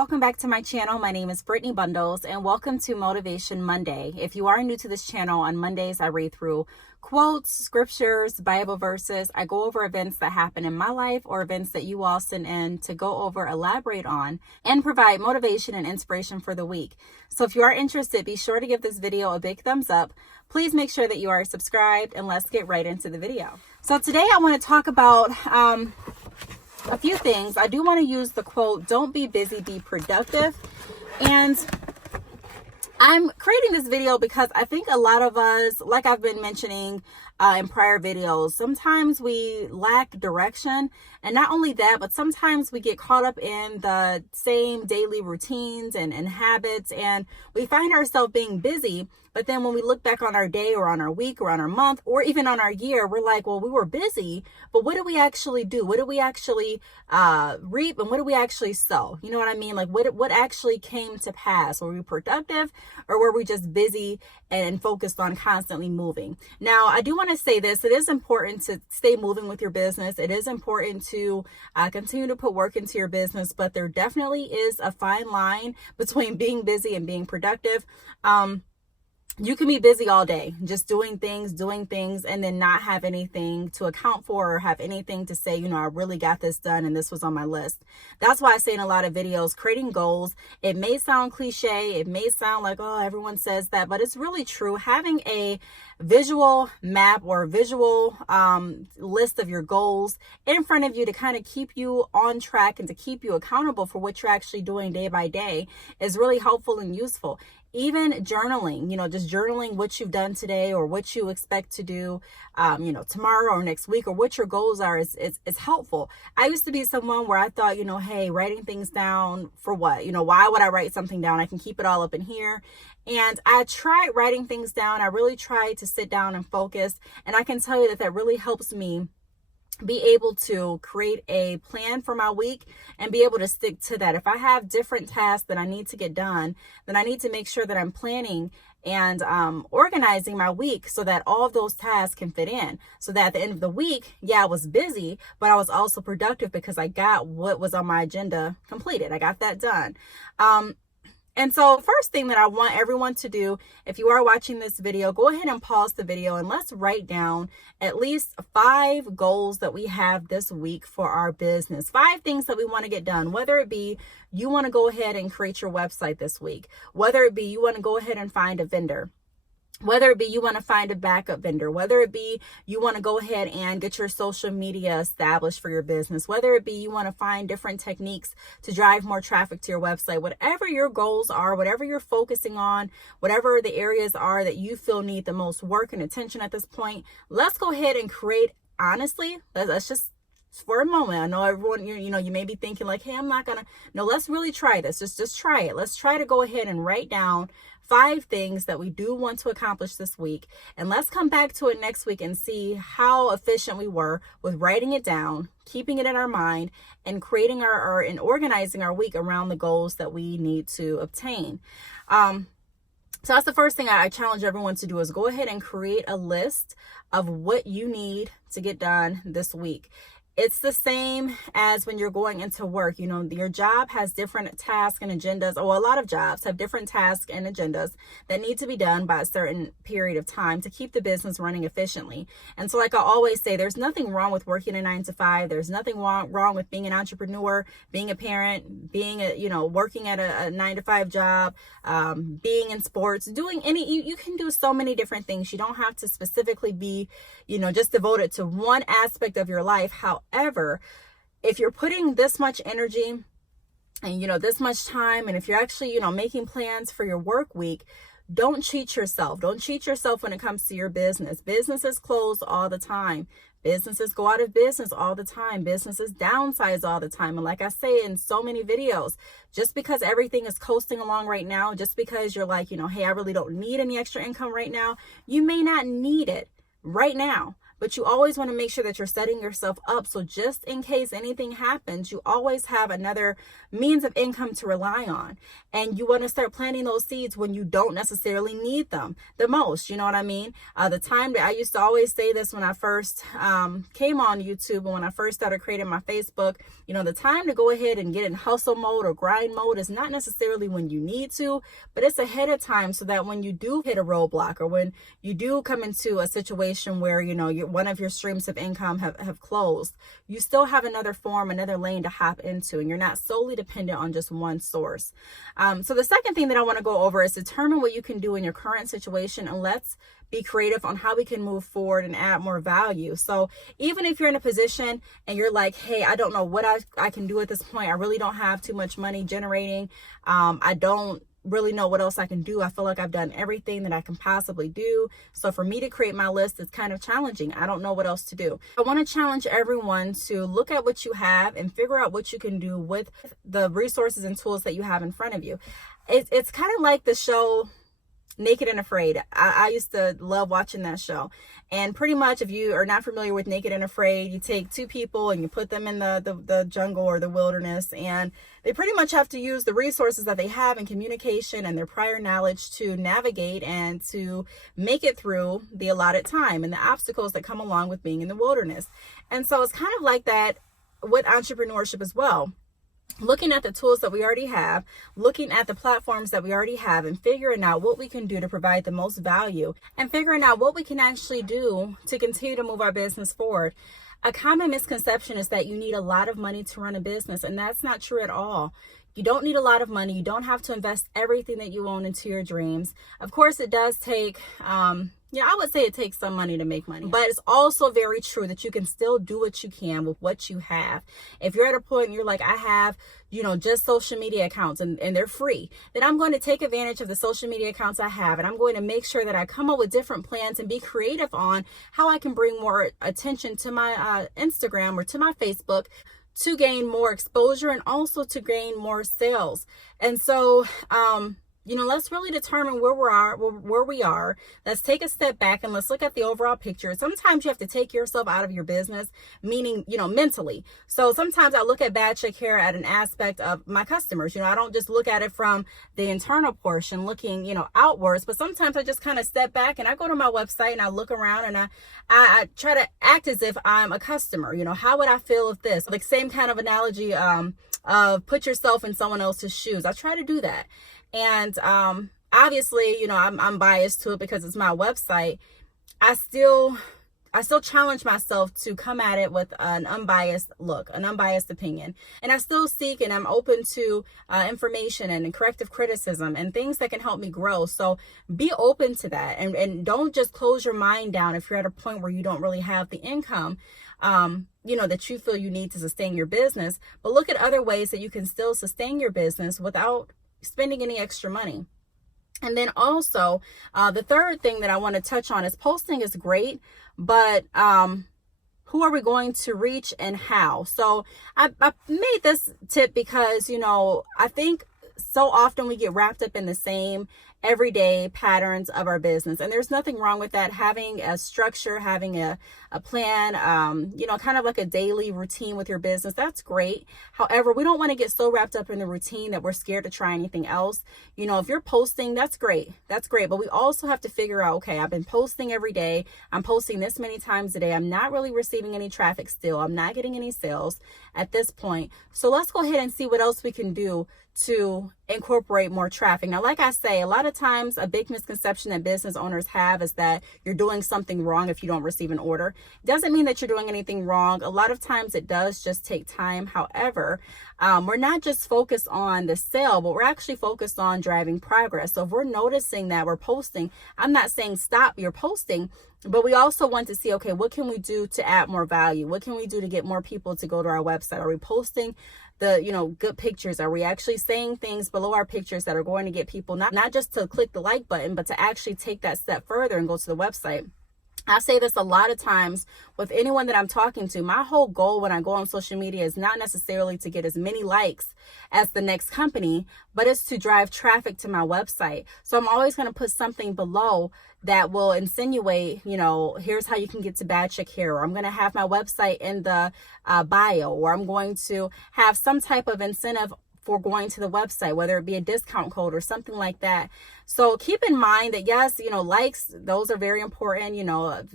welcome back to my channel. My name is Brittany Bundles and welcome to Motivation Monday. If you are new to this channel, on Mondays I read through quotes, scriptures, Bible verses. I go over events that happen in my life or events that you all send in to go over, elaborate on, and provide motivation and inspiration for the week. So if you are interested, be sure to give this video a big thumbs up. Please make sure that you are subscribed, and let's get right into the video. So today I want to talk about a few things. I do want to use the quote, "Don't be busy, be productive." And I'm creating this video because I think a lot of us, like I've been mentioning in prior videos, sometimes we lack direction. And not only that, but sometimes we get caught up in the same daily routines and habits, and we find ourselves being busy. But then when we look back on our day or on our week or on our month or even on our year, we're like, well, we were busy, but what did we actually do? What did we actually reap, and what did we actually sow? You know what I mean? Like what actually came to pass? Were we productive, or were we just busy and focused on constantly moving? Now, I do want to say this. It is important to stay moving with your business. It is important to continue to put work into your business, but there definitely is a fine line between being busy and being productive. You can be busy all day, just doing things, and then not have anything to account for or have anything to say, I really got this done and this was on my list. That's why I say in a lot of videos, creating goals, it may sound cliche, it may sound like, oh, everyone says that, but it's really true. Having a visual map or visual list of your goals in front of you to kind of keep you on track and to keep you accountable for what you're actually doing day by day is really helpful and useful. Even journaling, just journaling what you've done today or what you expect to do, tomorrow or next week, or what your goals are is helpful. I used to be someone where I thought, hey, writing things down for what? Why would I write something down? I can keep it all up in here. And I tried writing things down. I really tried to sit down and focus. And I can tell you that really helps me be able to create a plan for my week and be able to stick to that. If I have different tasks that I need to get done, then I need to make sure that I'm planning and organizing my week so that all of those tasks can fit in. So that at the end of the week, I was busy, but I was also productive because I got what was on my agenda completed. I got that done. And so first thing that I want everyone to do, if you are watching this video, go ahead and pause the video and let's write down at least 5 goals that we have this week for our business. 5 things that we want to get done, whether it be you want to go ahead and create your website this week, whether it be you want to go ahead and find a vendor, whether it be you want to find a backup vendor, whether it be you want to go ahead and get your social media established for your business, whether it be you want to find different techniques to drive more traffic to your website, whatever your goals are, whatever you're focusing on, whatever the areas are that you feel need the most work and attention at this point, let's go ahead and create, honestly, let's just for a moment. I know everyone, you may be thinking like, hey, I'm not gonna, no, let's really try this. Just try it. Let's try to go ahead and write down 5 things that we do want to accomplish this week. And let's come back to it next week and see how efficient we were with writing it down, keeping it in our mind, and creating and organizing our week around the goals that we need to obtain. So that's the first thing I challenge everyone to do, is go ahead and create a list of what you need to get done this week. It's the same as when you're going into work. Your job has different tasks and agendas, or a lot of jobs have different tasks and agendas that need to be done by a certain period of time to keep the business running efficiently. And so, like I always say, there's nothing wrong with working a 9-to-5. There's nothing wrong with being an entrepreneur, being a parent, being working at a 9-to-5 job, being in sports, doing you can do so many different things. You don't have to specifically be, just devoted to one aspect of your life. However, if you're putting this much energy and, this much time, and if you're actually, making plans for your work week, don't cheat yourself. Don't cheat yourself when it comes to your business. Businesses close all the time. Businesses go out of business all the time. Businesses downsize all the time. And like I say in so many videos, just because everything is coasting along right now, just because you're like, hey, I really don't need any extra income right now, you may not need it right now. but you always want to make sure that you're setting yourself up. So just in case anything happens, you always have another means of income to rely on. And you want to start planting those seeds when you don't necessarily need them the most. You know what I mean? The time that I used to always say this when I first came on YouTube and when I first started creating my Facebook, the time to go ahead and get in hustle mode or grind mode is not necessarily when you need to, but it's ahead of time, so that when you do hit a roadblock or when you do come into a situation where, one of your streams of income have closed, you still have another lane to hop into, and you're not solely dependent on just one source. So the second thing that I want to go over is determine what you can do in your current situation, and let's be creative on how we can move forward and add more value. So even if you're in a position and you're like, hey, I don't know what I can do at this point. I really don't have too much money generating. I don't really know what else I can do. I feel like I've done everything that I can possibly do. So for me to create my list, it's kind of challenging. I don't know what else to do. I want to challenge everyone to look at what you have and figure out what you can do with the resources and tools that you have in front of you. It's kind of like the show Naked and Afraid. I used to love watching that show. And pretty much, if you are not familiar with Naked and Afraid, you take two people and you put them in the jungle or the wilderness, and they pretty much have to use the resources that they have in communication and their prior knowledge to navigate and to make it through the allotted time and the obstacles that come along with being in the wilderness. And so it's kind of like that with entrepreneurship as well. Looking at the tools that we already have, looking at the platforms that we already have, and figuring out what we can do to provide the most value, and figuring out what we can actually do to continue to move our business forward. A common misconception is that you need a lot of money to run a business, and that's not true at all. You don't need a lot of money. You don't have to invest everything that you own into your dreams. Of course, it does take, I would say it takes some money to make money, but it's also very true that you can still do what you can with what you have. If you're at a point and you're like, I have, just social media accounts and they're free, then I'm going to take advantage of the social media accounts I have. And I'm going to make sure that I come up with different plans and be creative on how I can bring more attention to my Instagram or to my Facebook, to gain more exposure and also to gain more sales. And so, let's really determine where we are. Let's take a step back and let's look at the overall picture. Sometimes you have to take yourself out of your business, meaning, mentally. So sometimes I look at Bad Chick Hair at an aspect of my customers. I don't just look at it from the internal portion, looking, outwards, but sometimes I just kind of step back and I go to my website and I look around and I try to act as if I'm a customer. How would I feel if this? Like same kind of analogy of put yourself in someone else's shoes. I try to do that. And obviously, I'm biased to it because it's my website. I still challenge myself to come at it with an unbiased look, an unbiased opinion. And I still seek and I'm open to information and corrective criticism and things that can help me grow. So be open to that and don't just close your mind down if you're at a point where you don't really have the income that you feel you need to sustain your business. But look at other ways that you can still sustain your business without spending any extra money. And then also, the third thing that I want to touch on is posting is great, but who are we going to reach and how? So I made this tip because, I think so often we get wrapped up in the same everyday patterns of our business. And there's nothing wrong with that. Having a structure, having a plan, kind of like a daily routine with your business, that's great. However, we don't want to get so wrapped up in the routine that we're scared to try anything else. If you're posting, that's great. That's great. But we also have to figure out, okay, I've been posting every day. I'm posting this many times a day. I'm not really receiving any traffic still. I'm not getting any sales at this point. So let's go ahead and see what else we can do to incorporate more traffic. Now, like I say, a lot of times a big misconception that business owners have is that you're doing something wrong if you don't receive an order. It doesn't mean that you're doing anything wrong. A lot of times it does just take time. However, we're not just focused on the sale, but we're actually focused on driving progress. So if we're noticing that we're posting, I'm not saying stop your posting, but we also want to see, okay, what can we do to add more value? What can we do to get more people to go to our website? Are we posting the, good pictures? Are we actually saying things below our pictures that are going to get people not just to click the like button, but to actually take that step further and go to the website? I say this a lot of times with anyone that I'm talking to. My whole goal when I go on social media is not necessarily to get as many likes as the next company, but it's to drive traffic to my website. So I'm always going to put something below that will insinuate, here's how you can get to Bad Chick Hair, or I'm going to have my website in the bio, or I'm going to have some type of incentive for going to the website, whether it be a discount code or something like that. So keep in mind that yes, likes, those are very important.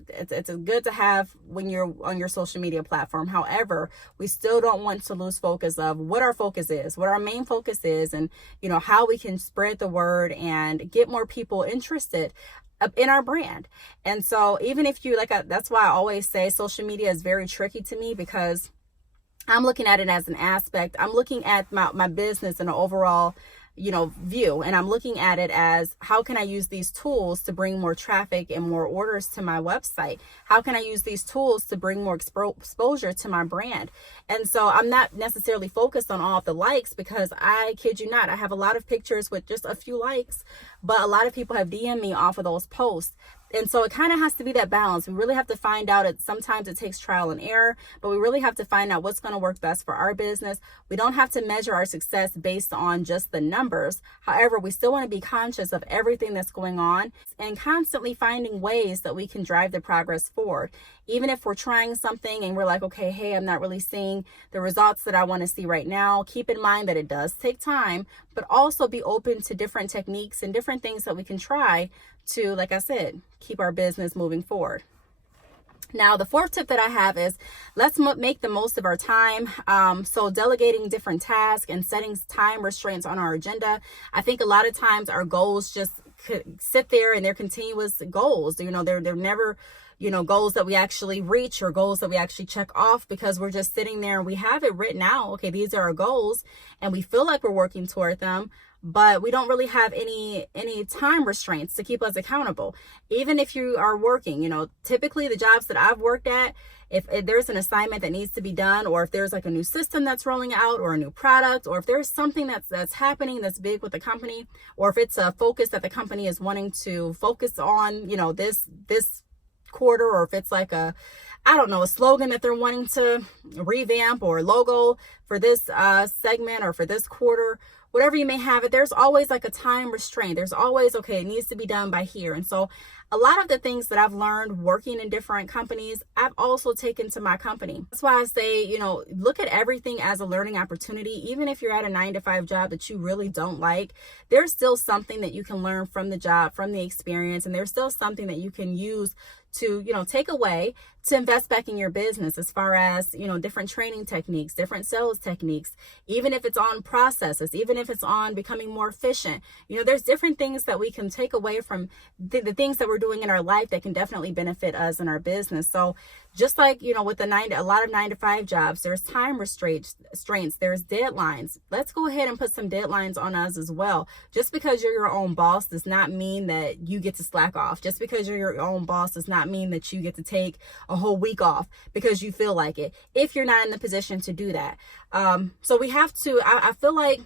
It's good to have when you're on your social media platform. However, we still don't want to lose focus of what our focus is, what our main focus is, and how we can spread the word and get more people interested in our brand. And so even if you that's why I always say social media is very tricky to me, because I'm looking at it as an aspect. I'm looking at my business in an overall, view. And I'm looking at it as, how can I use these tools to bring more traffic and more orders to my website? How can I use these tools to bring more exposure to my brand? And so I'm not necessarily focused on all of the likes, because I kid you not, I have a lot of pictures with just a few likes, but a lot of people have DM'd me off of those posts. And so it kind of has to be that balance. We really have to find out sometimes it takes trial and error, but we really have to find out what's going to work best for our business. We don't have to measure our success based on just the numbers. However, we still want to be conscious of everything that's going on and constantly finding ways that we can drive the progress forward. Even if we're trying something and we're like, okay, hey, I'm not really seeing the results that I want to see right now. Keep in mind that it does take time, but also be open to different techniques and different things that we can try to, like I said, keep our business moving forward. Now, the fourth tip that I have is let's make the most of our time. So delegating different tasks and setting time restraints on our agenda. I think a lot of times our goals just sit there and they're continuous goals. They're never goals that we actually reach or goals that we actually check off, because we're just sitting there and we have it written out. Okay, these are our goals and we feel like we're working toward them, but we don't really have any time restraints to keep us accountable. Even if you are working, typically the jobs that I've worked at, if there's an assignment that needs to be done, or if there's like a new system that's rolling out or a new product, or if there's something that's happening that's big with the company, or if it's a focus that the company is wanting to focus on, this quarter, or if it's like a slogan that they're wanting to revamp, or logo for this segment or for this quarter, whatever you may have it, there's always like a time restraint. There's always, okay, it needs to be done by here. And so a lot of the things that I've learned working in different companies, I've also taken to my company. That's why I say, look at everything as a learning opportunity. Even if you're at a 9-to-5 job that you really don't like, there's still something that you can learn from the job, from the experience. And there's still something that you can use to, take away to invest back in your business, as far as, different training techniques, different sales techniques, even if it's on processes, even if it's on becoming more efficient. There's different things that we can take away from the things that we're doing in our life that can definitely benefit us in our business. So just like, with a lot of 9-to-5 jobs, there's time restraints, there's deadlines. Let's go ahead and put some deadlines on us as well. Just because you're your own boss does not mean that you get to slack off. Just because you're your own boss does not mean that you get to take a whole week off because you feel like it, if you're not in the position to do that. So we have to, I feel like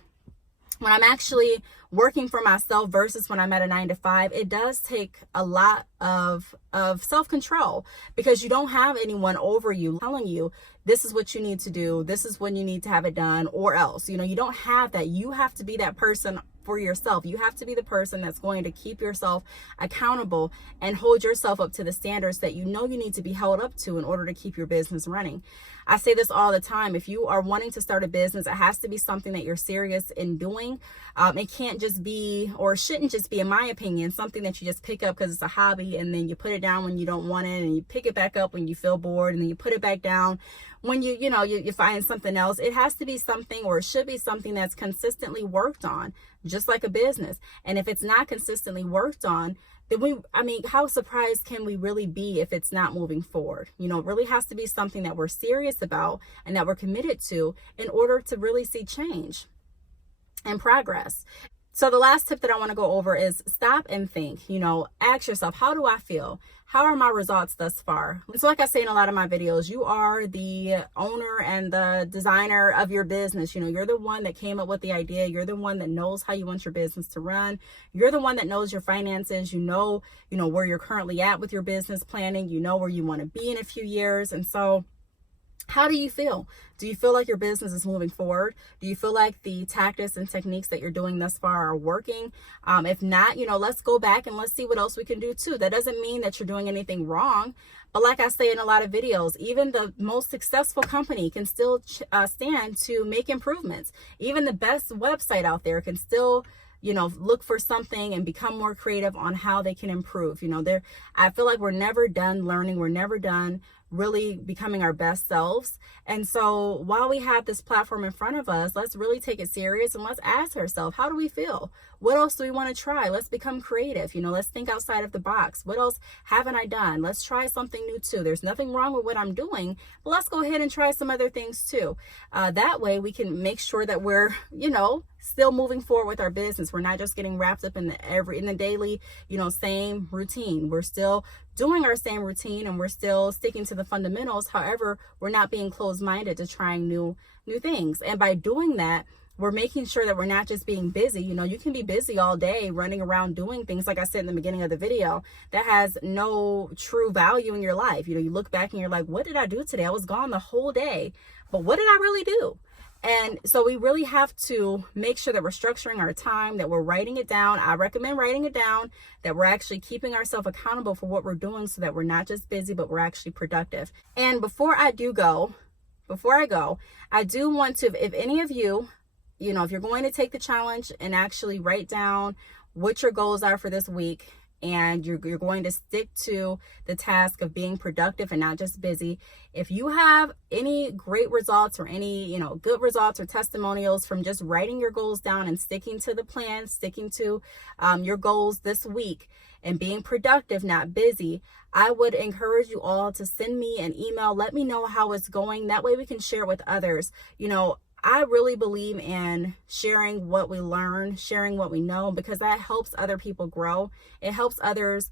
when I'm actually working for myself versus when I'm at a 9-to-5, it does take a lot of self-control, because you don't have anyone over you telling you this is what you need to do, this is when you need to have it done, or else, you don't have that. You have to be that person for yourself. You have to be the person that's going to keep yourself accountable and hold yourself up to the standards that you need to be held up to in order to keep your business running. I say this all the time. If you are wanting to start a business, it has to be something that you're serious in doing. It can't just be, or shouldn't just be, in my opinion, something that you just pick up because it's a hobby, and then you put it down when you don't want it, and you pick it back up when you feel bored, and then you put it back down when you find something else. It has to be something, or it should be something that's consistently worked on, just like a business. And if it's not consistently worked on, then how surprised can we really be if it's not moving forward? It really has to be something that we're serious about and that we're committed to in order to really see change and progress. So the last tip that I want to go over is stop and think. Ask yourself, how do I feel? how are my results thus far? So like I say in a lot of my videos, you are the owner and the designer of your business. You know, you're the one that came up with the idea. You're the one that knows how you want your business to run. You're the one that knows your finances. You know where you're currently at with your business planning. You know where you want to be in a few years. And so how do you feel? Do you feel like your business is moving forward? Do you feel like the tactics and techniques that you're doing thus far are working? If not, let's go back and let's see what else we can do too. That doesn't mean that you're doing anything wrong. But like I say in a lot of videos, even the most successful company can still stand to make improvements. Even the best website out there can still look for something and become more creative on how they can improve. I feel like we're never done learning. We're never done really becoming our best selves. And so while we have this platform in front of us, let's really take it serious and let's ask ourselves, how do we feel? What else do we want to try? Let's become creative. Let's think outside of the box. What else haven't I done? Let's try something new too. There's nothing wrong with what I'm doing, but let's go ahead and try some other things too. That way we can make sure that we're, still moving forward with our business. We're not just getting wrapped up in the daily, same routine. We're still doing our same routine and we're still sticking to the fundamentals. However, we're not being closed-minded to trying new things. And by doing that, we're making sure that we're not just being busy. You can be busy all day running around doing things, like I said in the beginning of the video, that has no true value in your life. You look back and you're like, what did I do today? I was gone the whole day, but what did I really do? And so we really have to make sure that we're structuring our time, that we're writing it down. I recommend writing it down, that we're actually keeping ourselves accountable for what we're doing so that we're not just busy, but we're actually productive. And before I go, I do want to, if any of you, if you're going to take the challenge and actually write down what your goals are for this week, and you're going to stick to the task of being productive and not just busy. If you have any great results or any, good results or testimonials from just writing your goals down and sticking to the plan, sticking to your goals this week and being productive, not busy, I would encourage you all to send me an email. Let me know how it's going. That way we can share with others. I really believe in sharing what we learn, sharing what we know, because that helps other people grow. It helps others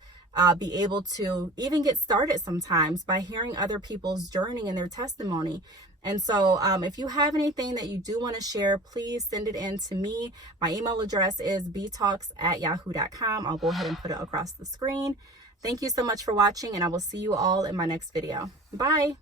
be able to even get started sometimes by hearing other people's journey and their testimony. And so if you have anything that you do want to share, please send it in to me. My email address is btalks@yahoo.com. I'll go ahead and put it across the screen. Thank you so much for watching, and I will see you all in my next video. Bye.